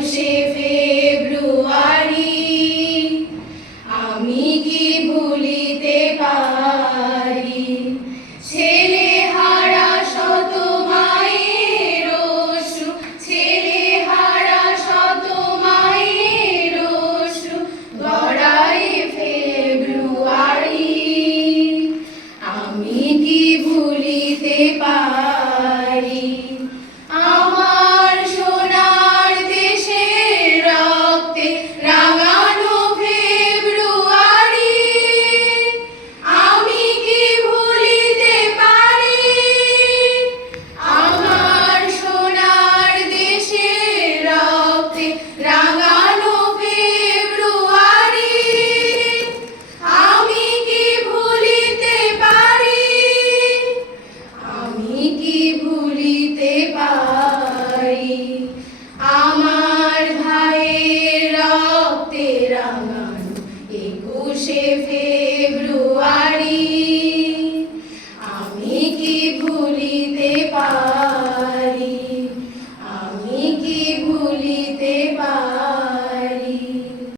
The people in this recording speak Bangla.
21শে ফেব্রুয়ারি আমি কি ভুলিতে পারি ছেলেহারা শত মায়ের অশ্রু ছেলেহারা শত মায়ের অশ্রু গড়ায় ফেব্রুয়ারি আমি কি ভুলিতে পারি